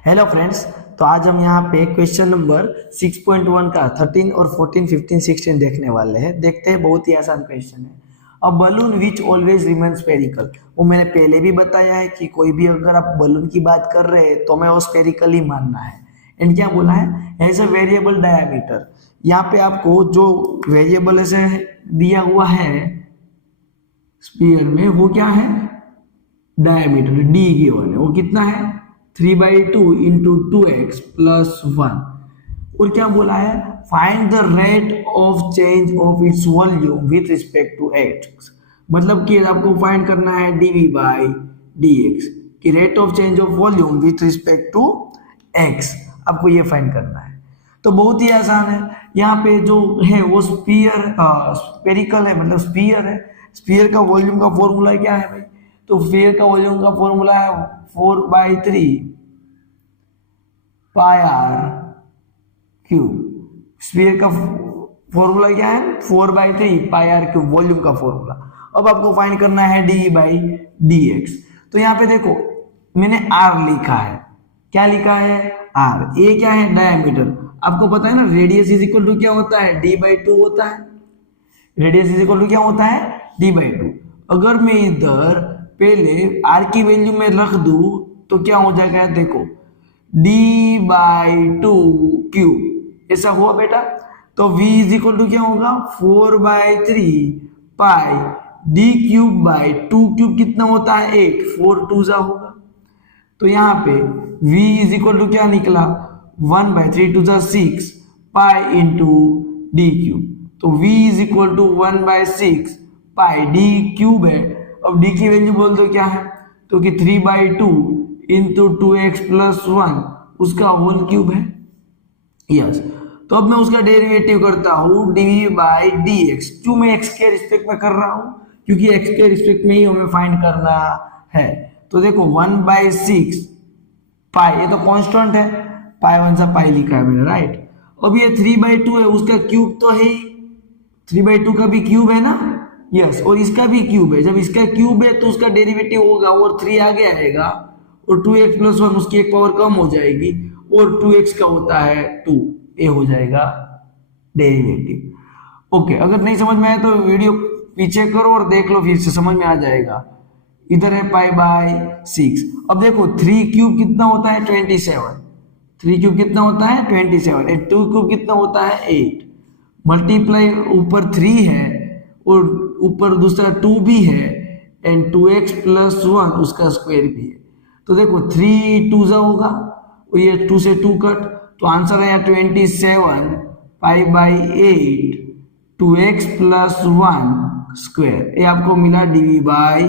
Hello friends. तो आज हम यहाँ पे क्वेश्चन नंबर 6.1 का 13 और 14, 15, 16 देखने वाले हैं। देखते हैं, बहुत ही आसान क्वेश्चन है। A balloon which always remain spherical. वो मैंने पहले भी बताया है कि कोई भी अगर आप बलून की बात कर रहे हैं तो हमें वो स्फेरिकल ही मानना है। एंड क्या बोला है, हैज अ वेरिएबल डायमीटर। यहाँ पे आपको जो वेरिएबल ऐसे दिया हुआ है स्फीयर में, वो क्या है, डायमीटर डी गिवन है। वो कितना है, 3/2 इंटू 2x प्लस 1। और क्या बोला है, find the rate of change of its volume with respect to x. मतलब कि आपको फाइंड करना है dv बाई dx कि rate of change of volume with respect to x, आपको ये फाइंड करना है। तो बहुत ही आसान है। यहाँ पे जो है वो स्पेरिकल है, मतलब स्फीयर है। स्फीयर का वॉल्यूम का फॉर्मूला क्या है भाई, तो स्फीयर का वॉल्यूम का फॉर्मूला है 4/3 पाई आर क्यूब। स्फीयर का फॉर्मूला क्या है, 4/3 पाई आर क्यूब, वॉल्यूम का फॉर्मूला। अब आपको फाइंड करना है डी बाई डी एक्स। तो यहाँ पे देखो मैंने आर लिखा है, क्या लिखा है, आर। ए क्या है, डायमीटर। आपको पता है ना, रेडियस इज इक्वल टू क्या होता है, d/2 होता है। रेडियस इज इक्वल टू क्या होता है, d/2। अगर मैं इधर पहले आर की वैल्यू में रख दूं तो क्या हो जाएगा, देखो d/2 क्यूब, ऐसा हुआ बेटा। तो v इज इक्वल टू क्या होगा, 4/3 पाई d क्यूब बाई 2 क्यूब कितना होता है, 8, 4 2 जा होगा। तो यहाँ पे v इज इक्वल टू क्या निकला, 1/3 2 जा 6 पाई इंटू डी क्यूब। तो v is equal to 1/6 pi d cube है। अब डी की वैल्यू बोल दो क्या है, तो कि 3/2 इंटू 2x प्लस 1 उसका होल क्यूब है। यस, तो अब मैं उसका डेरिवेटिव करता हूँ डी बाई डी एक्स। क्यों मैं x के रिस्पेक्ट में कर रहा हूँ, क्योंकि x के रिस्पेक्ट में ही हमें फाइंड करना है। तो देखो 1/6 पाई, ये तो कांस्टेंट है, पाई 1 सा पाई लिखा है मैंने, राइट। अब ये 3/2 है, उसका क्यूब तो है ही, 3/2 का भी क्यूब है ना, यस। और इसका भी क्यूब है, जब इसका क्यूब है तो उसका डेरिवेटिव होगा और 3 आगे आएगा और 2x प्लस 1 उसकी एक पावर कम हो जाएगी और 2x का होता है 2, ये हो जाएगा डेरिवेटिव। ओके, अगर नहीं समझ में आया तो वीडियो पीछे करो और देख लो, फिर से समझ में आ जाएगा। इधर है π/6। अब देखो 3 क्यूब कितना होता है, 27। 3 क्यूब कितना होता है, 27। 2 क्यूब कितना होता है, 8। मल्टीप्लाई ऊपर 3 है और ऊपर दूसरा 2 भी है एंड 2x प्लस 1 उसका स्क्वायर भी है। तो देखो 3 2 जा होगा और ये 2 से 2 कट, तो आंसर है 27 π/8 2x प्लस 1 स्क्वायर। ये आपको मिला dv बाई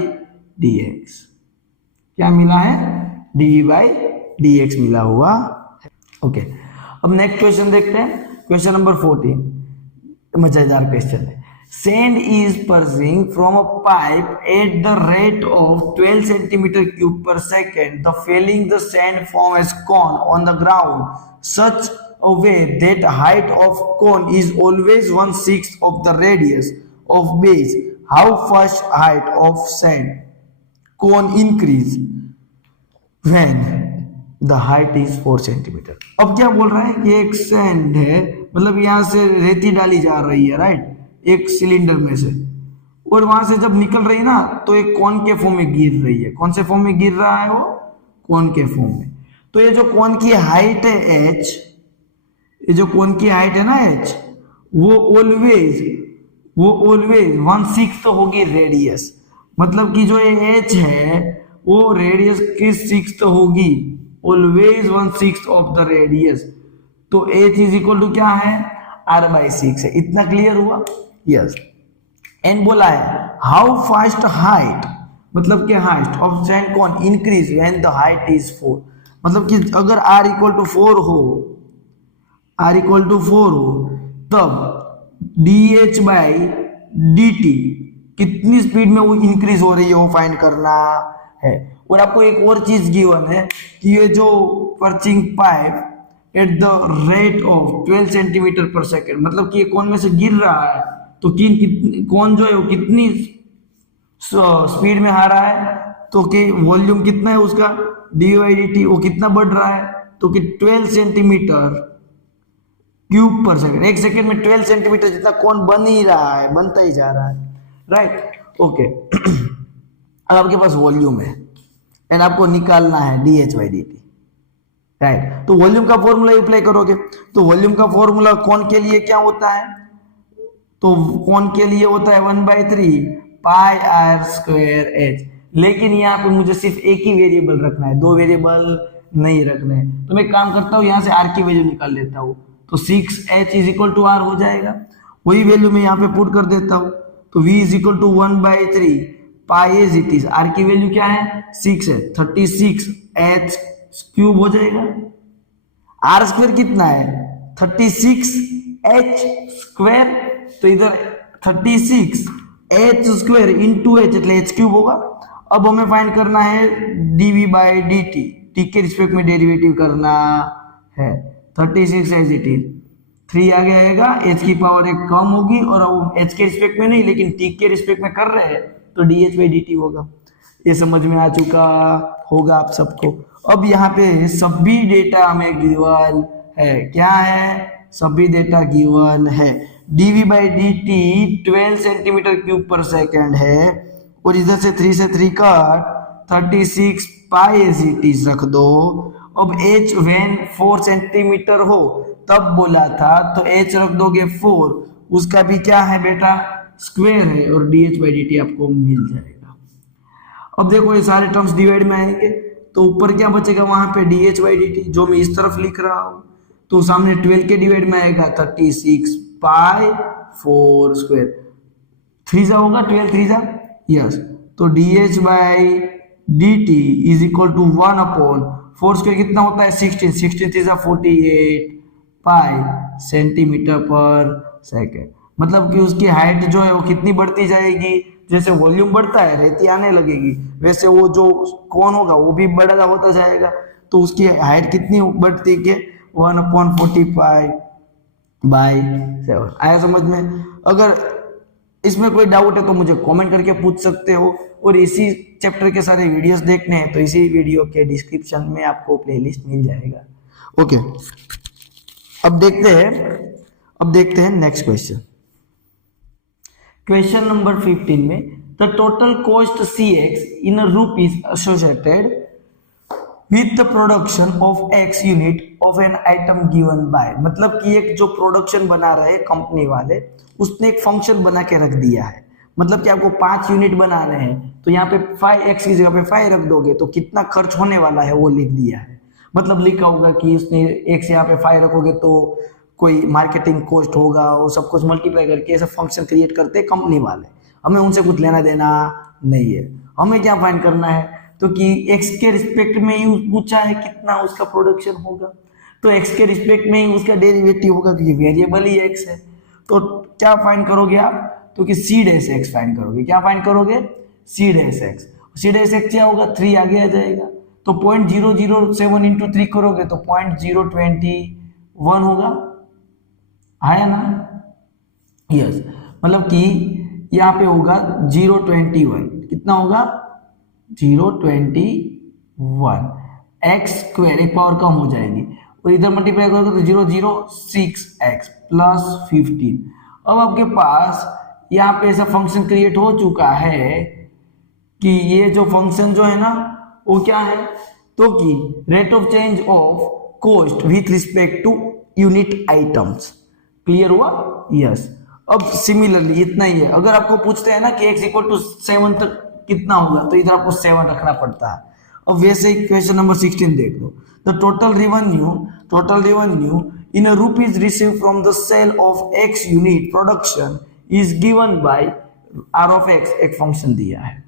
dx। क्या मिला है, dv बाई dx मिला हुआ। ओके, अब नेक्स्ट क्वेश्चन देखते हैं, क्वेश्चन नंबर 14। मजेदार क्वेश्चन है। Sand is passing from a pipe at the rate of 12 centimeter cube per second. The filling the sand form as cone on the ground such a way that height of cone is always 1/6 of the radius of base. How fast height of sand cone increase when the height is 4 centimeter? अब क्या बोल रहा है कि एक sand है, मतलब यहां से रेती डाली जा रही है, राइट, एक सिलेंडर में से, और वहां से जब निकल रही है ना तो एक कोन के फॉर्म में गिर रही है। कौन से फॉर्म में गिर रहा है, वो कोन के फॉर्म में। तो ये जो कोन की हाइट है h, ये जो कोन की हाइट है ना h, वो ऑलवेज 1/6 तो होगी रेडियस। मतलब कि जो ये h है वो रेडियस की 6 होगी, ऑलवेज 1/6 ऑफ द रेडियस। तो h इज इक्वल टू क्या है, r/6 है। इतना क्लियर हुआ, यस। एंड बोला है हाउ फास्ट हाइट, मतलब कि height of sand cone increase when the height is 4। मतलब कि अगर r इक्वल टू 4 हो, तब dh बाई dt कितनी स्पीड में वो इंक्रीज हो रही है वो फाइंड करना है। और आपको एक और चीज गिवन है कि ये जो perching pipe at the rate of 12 centimetre पर सेकेंड, मतलब कि ये कौन में से गिर रहा है तो कौन जो है वो कितनी स्पीड में आ रहा है, तो कि वॉल्यूम कितना है उसका डी बाई डी टी, वो कितना बढ़ रहा है, तो कि 12 सेंटीमीटर क्यूब पर सेकंड, एक सेकंड में 12 सेंटीमीटर जितना कौन बन ही रहा है, बनता ही जा रहा है, राइट। ओके अब आपके पास वॉल्यूम है एंड आपको निकालना है dH/dt, राइट। तो वॉल्यूम का फॉर्मूला अप्लाई करोगे, तो वॉल्यूम का फॉर्मूला कौन के लिए क्या होता है, तो कौन के लिए होता है 1/3 पाई आर स्क्वायर एच। लेकिन यहाँ पे मुझे सिर्फ एक ही वेरिएबल रखना है, दो वेरिएबल नहीं रखने हैं। तो मैं काम करता हूँ यहाँ से आर की वैल्यू निकाल लेता हूँ, तो 6h is equal to are हो जाएगा। वही वैल्यू मैं यहाँ पे पुट कर देता हूँ, तो v is equal to 1/3 pi as it is. R की वैल्यू क्या है 6 है, 36h क्यूब हो जाएगा। आर स्क्वायर कितना है 36h स्क्वायर, तो इधर 36h स्क्वायर इंटू h એટલે h क्यूब होगा। अब हमें फाइंड करना है dv/dt, t के रिस्पेक्ट में डेरिवेटिव करना है। 36 एज इट इज, 3 आगे आएगा, h की पावर एक कम होगी, और अब h के रिस्पेक्ट में नहीं लेकिन t के रिस्पेक्ट में कर रहे हैं तो dH/dt होगा। ये समझ में आ चुका होगा आप सबको। अब यहाँ पे सभी डेटा हमें गिवन है, क्या है, सभी डेटा गिवन है। dv/dt 12 सेंटीमीटर क्यूब पर सेकंड है, और इधर से 3 से 3 cut 36 pi as it is रख दो। अब h व्हेन 4 सेंटीमीटर हो तब बोला था, तो h रख दोगे 4, उसका भी क्या है बेटा स्क्वायर है, और dH/dt आपको मिल जाएगा। अब देखो ये सारे टर्म्स डिवाइड में आएंगे, तो ऊपर क्या बचेगा वहां पे dH/dt, जो मैं इस तरफ लिख रहा हूं, तो सामने 12 के डिवाइड में आएगा 36 पाई 4 स्क्वायर, 3 जा होगा 12 3 जा, यस। तो dH/dt is equal to 1/4 square कितना होता है 16, 16 3 जा 48 पाई सेंटीमीटर पर सेकेंड। मतलब कि उसकी हाइट जो है वो कितनी बढ़ती जाएगी, जैसे वॉल्यूम बढ़ता है रेती आने लगेगी, वैसे वो जो कोन होगा वो भी बड़ा होता जाएगा। तो उसकी हाइट कितनी बढ़ती है 1/40π/7। आया समझ में? अगर इसमें कोई डाउट है तो मुझे कमेंट करके पूछ सकते हो, और इसी चैप्टर के सारे वीडियोस देखने हैं तो इसी वीडियो के डिस्क्रिप्शन में आपको प्लेलिस्ट मिल जाएगा। ओके अब देखते हैं नेक्स्ट क्वेश्चन। क्वेश्चन नंबर 15 में the total cost CX in rupees associated with the production of X unit of an item given by, मतलब कि एक जो प्रोडक्शन बना रहे कंपनी वाले, उसने एक फंक्शन बना के रख दिया है। मतलब कि आपको 5 यूनिट बनाने हैं, तो यहाँ पे 5x की जगह पे 5 रख दोगे तो कितना खर्च होने वाला है वो लिख दिया है। मतलब लिखा होगा कि उसने x यहाँ पे 5 रखोगे तो कोई मार्केटिंग कॉस्ट होगा, वो सब कुछ मल्टीप्लाई करके ऐसा फंक्शन क्रिएट करते हैं कंपनी वाले। हमें उनसे कुछ लेना देना नहीं है, हमें क्या फाइंड करना है, तो कि x के रिस्पेक्ट में ही पूछा है कितना उसका प्रोडक्शन होगा, तो x के रिस्पेक्ट में ही उसका डेरिवेटिव होगा क्योंकि वेरिएबल ही x है। तो क्या फाइंड करोगे आप, तो कि C'(x) फाइंड करोगे। क्या फाइंड करोगे C'(x). C'(x) क्या होगा 3 आगे आ जाएगा, तो 0.007 इंटू 3 करोगे तो 0.021 होगा, आया ना, यस। मतलब कि यहाँ पे होगा 0.21, कितना होगा 0.21 x स्क्वायर, एक पावर कम हो जाएगी, और इधर मल्टीप्लाई करोगे तो 0.006x प्लस 15। अब आपके पास यहाँ पे ऐसा फंक्शन क्रिएट हो चुका है कि ये जो फंक्शन जो है ना वो क्या है, तो कि rate of change of cost with respect to unit items. Clear हुआ, यस। अब सिमिलरली इतना ही है, अगर आपको पूछते हैं ना कि x इक्वल टू 7 तक कितना होगा, तो इधर आपको 7 रखना पड़ता है। अब वैसे ही क्वेश्चन नंबर 16 देख लो। The total revenue in a rupees receive from the sale of x unit production is given by r of x, एक फंक्शन दिया है।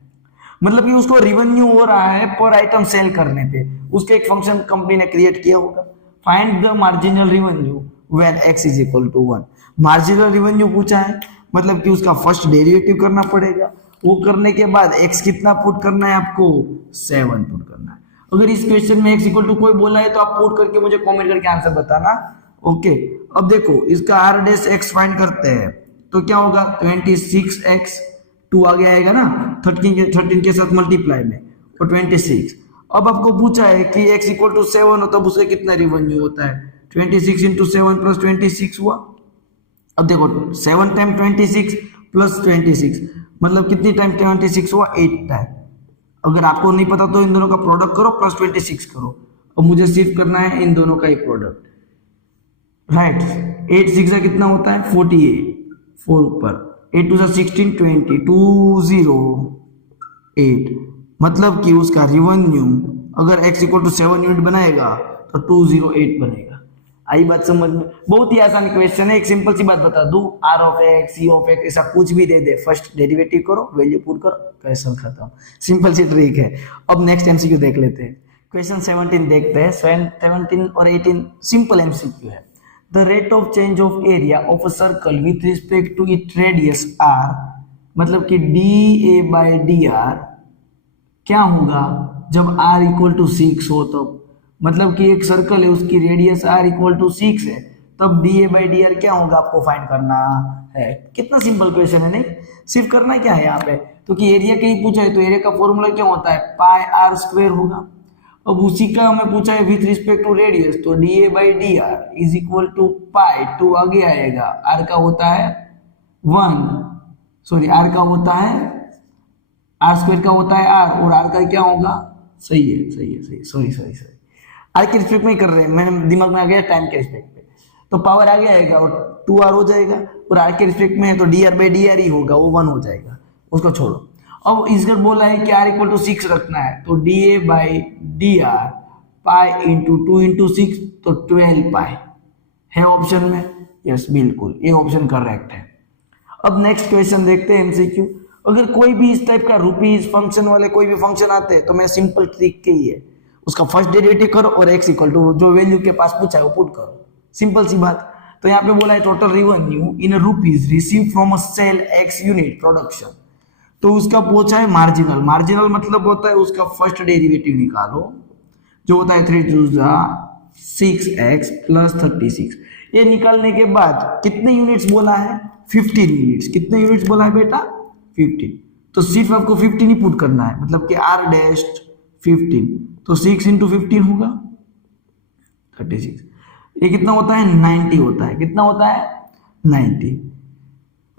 मतलब कि उसको रेवेन्यू हो रहा है पर आइटम सेल करने पे, उसके एक फंक्शन कंपनी ने क्रिएट किया होगा। Find the marginal revenue when x is equal to 1। Marginal revenue पूछा है, मतलब कि उसका फर्स्ट डेरिवेटिव करना पड़ेगा, वो करने के बाद x कितना पुट करना है आपको 7 पुट करना है। अगर इस क्वेश्चन में x इक्वल टू कोई बोला है तो आप पुट करके मुझे कमेंट करके आंसर बताना। ओके अब देखो इसका r'(x) फाइंड करते हैं, तो क्या होगा 26x, 2 आगे आएगा ना 13 के साथ मल्टीप्लाई में, और 26। अब आपको पूछा है कि x इक्वल टू 7 हो तब उसे कितना रिवेन्यू होता है, 26 इंटू 7 प्लस 26 हुआ। अब देखो 7 टाइम 26 प्लस 26 मतलब कितनी टाइम 26 हुआ, 8 टाइम। अगर आपको नहीं पता तो इन दोनों का प्रोडक्ट करो प्लस 26 करो। अब मुझे सिर्फ करना है इन दोनों का ही प्रोडक्ट, राइट। 8 6 कितना होता है 48, 4 ऊपर 8 2 16 20 208, मतलब कि उसका रिवेन्यू अगर x इक्वल टू 7 यूनिट बनाएगा तो 208 बनेगा। आई बात समझ में? बहुत ही आसान क्वेश्चन है। एक सिंपल सी बात बता दूं, r of x, c of x ऐसा कुछ भी दे दे, फर्स्ट डेरिवेटिव करो, वैल्यू पुट करो, क्वेश्चन खत्म। सिंपल सी ट्रिक है। अब नेक्स्ट एमसीक्यू देख लेते हैं। क्वेश्चन 17 देखते हैं। 17 और 18 सिंपल एमसीक्यू है। The rate of change of area of a circle with respect to it radius r, मतलब कि dA बाई dr क्या होगा जब r इक्वल टू 6 हो तब। मतलब कि एक सर्कल है, उसकी रेडियस r इक्वल टू 6 है, तब dA बाई dr क्या होगा आपको फाइंड करना है। कितना सिंपल क्वेश्चन है, नहीं? सिर्फ करना क्या है यहाँ पे, तो कि एरिया का ही पूछा है तो एरिया का फॉर्मूला क्या होता है, पाई r स्क्वायर होगा। अब उसी का हमें पूछा है विथ रिस्पेक्ट टू रेडियस, तो dA by dr is equal to pi, 2 आगे आएगा, r का होता है 1, सॉरी r का होता है r स्क्वायर का होता है r, और r का क्या होगा, सही है सॉरी r के रिस्पेक्ट में ही कर रहे हैं, मैंने दिमाग में आ गया टाइम के रिस्पेक्ट पे, तो पावर आगे आएगा और 2r हो जाएगा, और r के रिस्पेक्ट में है तो dr बाई dr ही होगा, वो 1 हो जाएगा, उसको छोड़ो। अब इसका बोला है कि r इक्वल टू 6 रखना है, तो dA by dr pi into 2 into 6 तो 12 पाई है ऑप्शन में। यस बिल्कुल ये ऑप्शन करेक्ट है। अब नेक्स्ट क्वेश्चन देखते हैं एमसीक्यू। अगर कोई भी इस टाइप का रुपीज फंक्शन वाले कोई भी फंक्शन आते हैं तो मैं सिंपल ट्रिक की है, उसका फर्स्ट डेरिवेटिव करो और x इक्वल टू जो वैल्यू के पास पूछा है वो पुट करो, सिंपल सी बात। तो यहाँ पे बोला है total revenue in rupees receive from a sale x unit production, तो उसका पूछा है मार्जिनल। मार्जिनल मतलब होता है उसका फर्स्ट डेरिवेटिव निकालो, जो होता है 3 2 6x प्लस 36। ये निकालने के बाद कितने यूनिट्स बोला है, 15 यूनिट्स। कितने यूनिट्स बोला है बेटा, 15। तो सिर्फ आपको 15 ही पुट करना है, मतलब कि r डैश 15, तो 6 इंटू 15 होगा 36। ये कितना होता है, 90 होता है। कितना होता है, 90।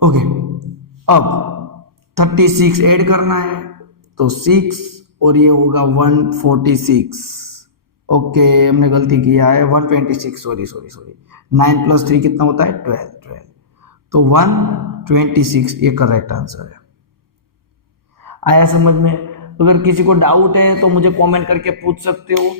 ओके, अब 36 ऐड करना है तो 6 और ये होगा 146। ओके हमने गलती किया है, 126, सॉरी 9 प्लस 3 कितना होता है, 12, तो 126 ये करेक्ट आंसर है। आया समझ में? अगर किसी को डाउट है तो मुझे कमेंट करके पूछ सकते हो,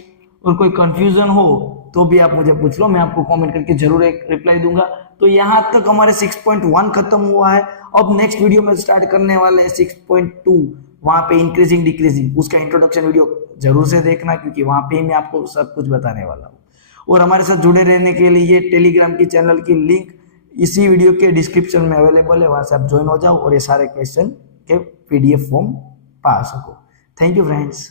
और कोई कंफ्यूजन हो तो भी आप मुझे पूछ लो, मैं आपको कमेंट करके जरूर एक रिप्लाई दूंगा। तो यहाँ तक हमारे 6.1 खत्म हुआ है। अब नेक्स्ट वीडियो में स्टार्ट करने वाले हैं 6.2, वहां पे इंक्रीजिंग डिक्रीजिंग, उसका इंट्रोडक्शन वीडियो जरूर से देखना, क्योंकि वहां पे मैं आपको सब कुछ बताने वाला हूँ। और हमारे साथ जुड़े रहने के लिए टेलीग्राम की चैनल की लिंक इसी वीडियो के डिस्क्रिप्शन में अवेलेबल है, वहां से आप ज्वाइन हो जाओ और ये सारे क्वेश्चन के PDF फॉर्म पा सको। Thank you friends.